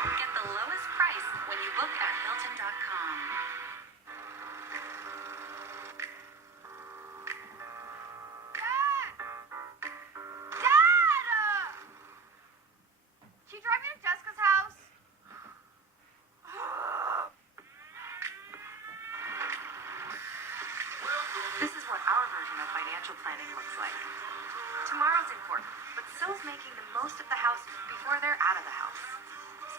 Get the lowest price when you book at Hilton.com. Dad! Dad! Can you drive me to Jessica's house? This is what our version of financial planning looks like. Tomorrow's important, but so's making the most of the house before they're out of the house.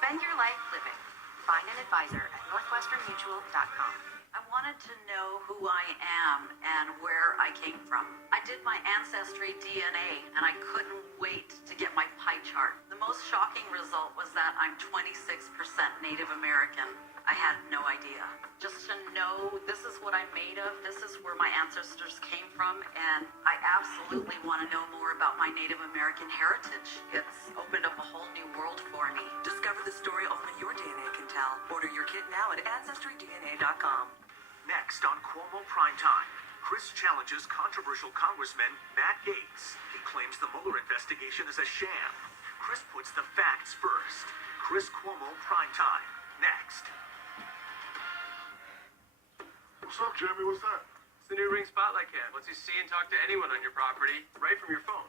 Spend your life living. Find an advisor at northwesternmutual.com. I wanted to know who I am and where I came from. I did my ancestry DNA and I couldn't wait to get my pie chart. The most shocking result was that I'm 26% Native American. I had no idea. Just to know this is what I'm made of, this is where my ancestors came from, and I absolutely want to know more about my Native American heritage. It's opened up a whole new world for me. Discover the story only your DNA can tell. Order your kit now at AncestryDNA.com. Next on Cuomo Primetime, Chris challenges controversial Congressman Matt Gaetz. He claims the Mueller investigation is a sham. Chris puts the facts first. Chris Cuomo Primetime. Next. What's up, Jeremy? What's that? It's the new Ring Spotlight Cam. Lets you see and talk to anyone on your property right from your phone.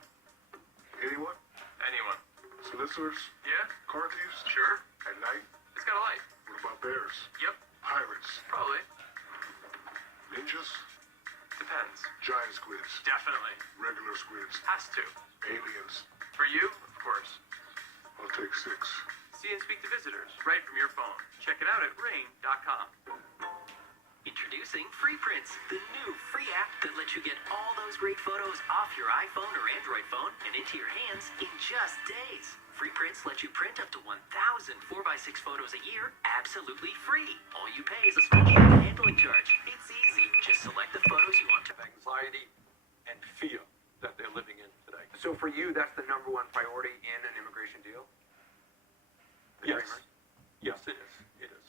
Anyone? Anyone. Solicitors? Yeah? Car thieves? Sure. At night? It's got a light. What about bears? Yep. Pirates? Probably. Ninjas? Depends. Giant squids? Definitely. Regular squids? Has to. Aliens? For you, of course. I'll take 6. See and speak to visitors right from your phone. Check it out at ring.com. Introducing FreePrints, the new free app that lets you get all those great photos off your iPhone or Android phone and into your hands in just days. FreePrints lets you print up to 1,000 4x6 photos a year absolutely free. All you pay is a small handling charge. It's easy. Just select the photos you want to. Anxiety and fear that they're living in today. So for you, that's the number one priority in an immigration deal? Yes. Yes, it is. It is.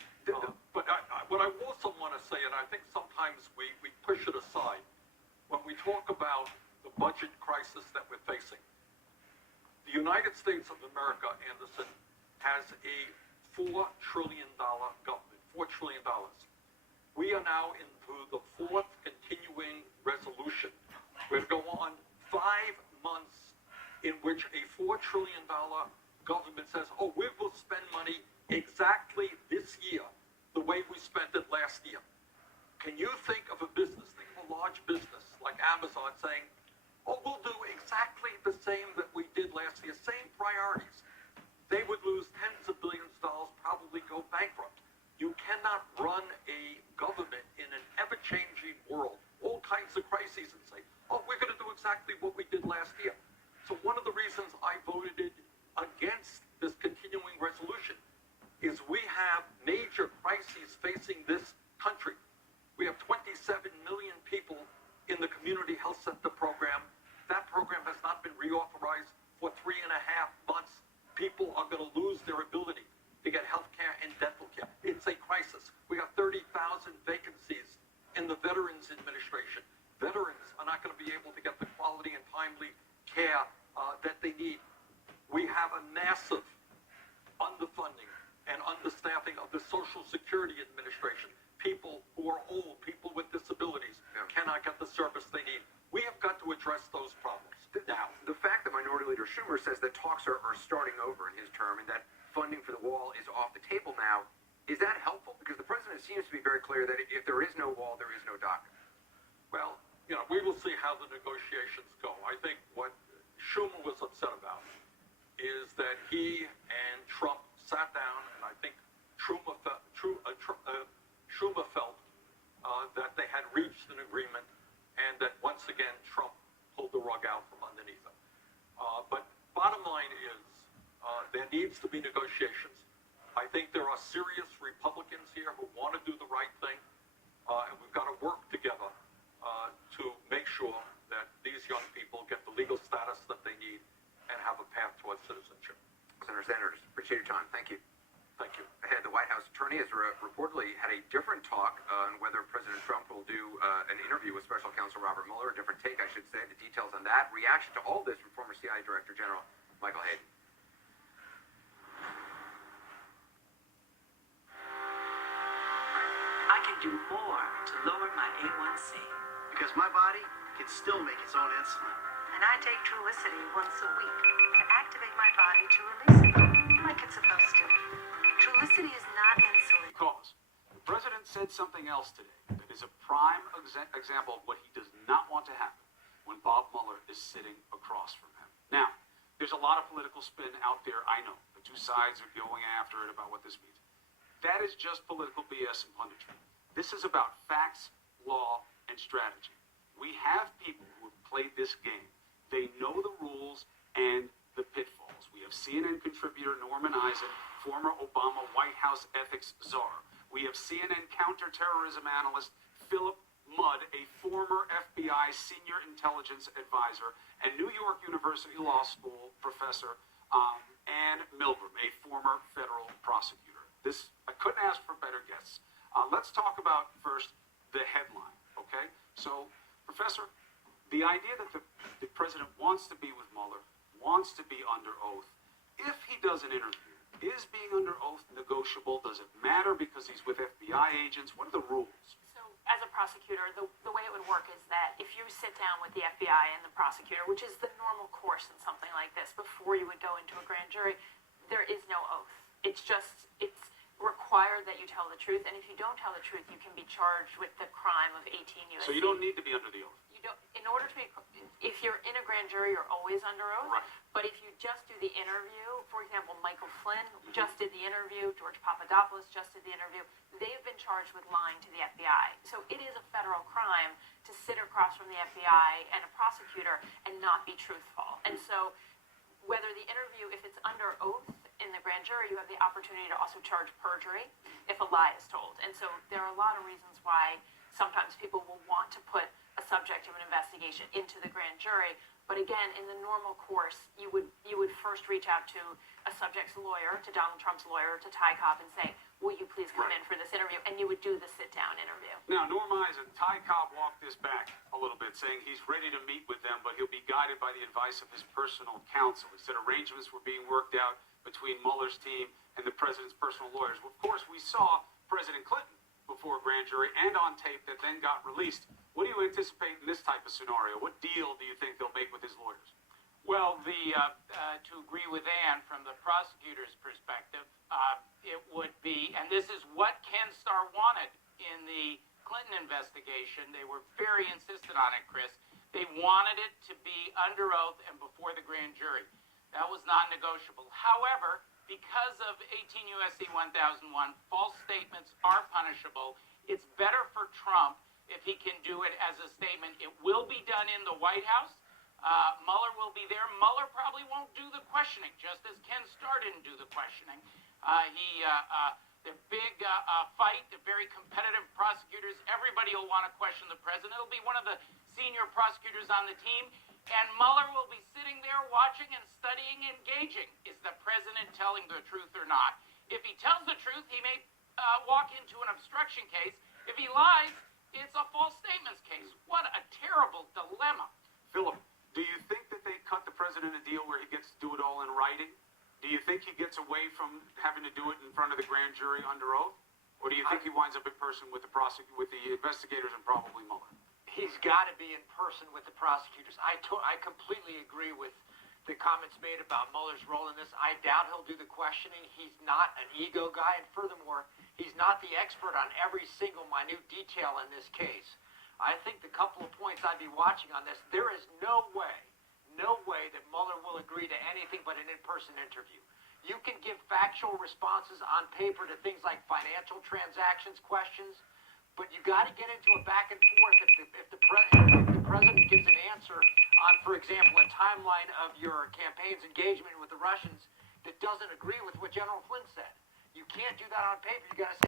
But what I also want to say, and I think sometimes we push it aside, when we talk about the budget crisis that we're facing, the United States of America, Anderson, has a $4 trillion government, $4 trillion. We are now into the 4th continuing resolution. We're going on 5 months in which a $4 trillion government says, oh, we will spend money exactly this year the way we spent it last year. Can you think of a business, think of a large business like Amazon saying, oh, we'll do exactly the same that we did last year, same priorities. They would lose tens of billions of dollars, probably go bankrupt. You cannot run a government in an ever-changing world, all kinds of crises, and say, oh, we're going to do exactly what we did last year. So one of the reasons I voted against this continuing resolution is we have major crises facing this country. We have 27 million people in the community health center program. That program has not been reauthorized for 3.5 months. People are going to lose their ability to get health care and dental care. It's a crisis. We got 30,000 vacancies in the Veterans Administration. Veterans are not going to be able to get the quality and timely care that they need. We have a massive underfunding and understaffing of the Social Security Administration. People who are old, people with disabilities cannot get the service they need. We have got to address those problems now. The fact that Minority Leader Schumer says that talks are starting over in his term and that funding for the wall is off the table now, is that helpful? Because the president seems to be very clear that if there is no wall, there is no DACA. Well, we will see how the negotiations go. I think what Schumer was upset about is that he and Trump sat down, and I think Schumer felt that they had reached an agreement, and that once again Trump pulled the rug out from underneath them. But bottom line is, there needs to be negotiations. I think there are serious Republicans here who want to do the right thing, and we've got to work together to make sure that these young people get the legal status that they need and have a path towards citizenship. Senator Sanders, appreciate your time. Thank you. Thank you. Ahead, the White House attorney has reportedly had a different talk on whether President Trump will do an interview with Special Counsel Robert Mueller, a different take, I should say. The details on that. Reaction to all this from former CIA Director General Michael Hayden. do more to lower my A1C. Because my body can still make its own insulin. And I take Trulicity once a week to activate my body to release it, like it's supposed to. Trulicity is not insulin. Because the president said something else today that is a prime example of what he does not want to happen when Bob Mueller is sitting across from him. Now, there's a lot of political spin out there, I know. The two sides are going after it about what this means. That is just political BS and punditry. This is about facts, law, and strategy. We have people who have played this game. They know the rules and the pitfalls. We have CNN contributor Norman Eisen, former Obama White House ethics czar. We have CNN counterterrorism analyst Philip Mudd, a former FBI senior intelligence advisor, and New York University Law School professor Ann Milgram, a former federal prosecutor. I couldn't ask for better guests. Let's talk about first the headline, okay? So, Professor, the idea that the president wants to be with Mueller, wants to be under oath, if he does an interview, is being under oath negotiable? Does it matter because he's with FBI agents? What are the rules? So, as a prosecutor, the way it would work is that if you sit down with the FBI and the prosecutor, which is the normal course in something like this, before you would go into a grand jury, there is no oath. It's required that you tell the truth, and if you don't tell the truth, you can be charged with the crime of 18 U.S.C. So you don't need to be under the oath? You don't. In order to be, if you're in a grand jury, you're always under oath. Right. But if you just do the interview, for example, Michael Flynn just did the interview, George Papadopoulos just did the interview, they've been charged with lying to the FBI. So it is a federal crime to sit across from the FBI and a prosecutor and not be truthful. And so whether the interview, if it's under oath in the grand jury, you have the opportunity to also charge perjury if a lie is told. And so there are a lot of reasons why sometimes people will want to put a subject of an investigation into the grand jury. But again, in the normal course, you would first reach out to a subject's lawyer, to Donald Trump's lawyer, to Ty Cobb, and say, will you please come in for this interview? And you would do the sit-down interview. Now, Norm Eisen, Ty Cobb walked this back a little bit, saying he's ready to meet with them, but he'll be guided by the advice of his personal counsel. He said arrangements were being worked out between Mueller's team and the president's personal lawyers. Well, of course, we saw President Clinton before a grand jury and on tape that then got released. What do you anticipate in this type of scenario? What deal do you think they'll make with his lawyers? Well, to agree with Ann from the prosecutor's perspective, it would be, and this is what Ken Starr wanted in the Clinton investigation. They were very insistent on it, Chris. They wanted it to be under oath and before the grand jury. That was not negotiable. However, because of 18 U.S.C. 1001, false statements are punishable. It's better for Trump if he can do it as a statement. It will be done in the White House. Mueller will be there. Mueller probably won't do the questioning, just as Ken Starr didn't do the questioning. The big fight, the very competitive prosecutors, everybody will want to question the president. It'll be one of the senior prosecutors on the team, and Mueller will be sitting there watching and studying, engaging. Is the president telling the truth or not? If he tells the truth, he may walk into an obstruction case. If he lies, it's a false statements case. What a terrible dilemma. Philip, do you think that they cut the president a deal where he gets to do it all in writing? Do you think he gets away from having to do it in front of the grand jury under oath? Or do you think he winds up in person with the investigators and probably Mueller? He's got to be in person with the prosecutors. I completely agree with the comments made about Mueller's role in this. I doubt he'll do the questioning. He's not an ego guy, and furthermore, he's not the expert on every single minute detail in this case. I think the couple of points I'd be watching on this, there is no way that Mueller will agree to anything but an in-person interview. You can give factual responses on paper to things like financial transactions questions, but you got to get into a back and forth if the president gives an answer on, for example, a timeline of your campaign's engagement with the Russians that doesn't agree with what General Flynn said. You can't do that on paper. You got to say,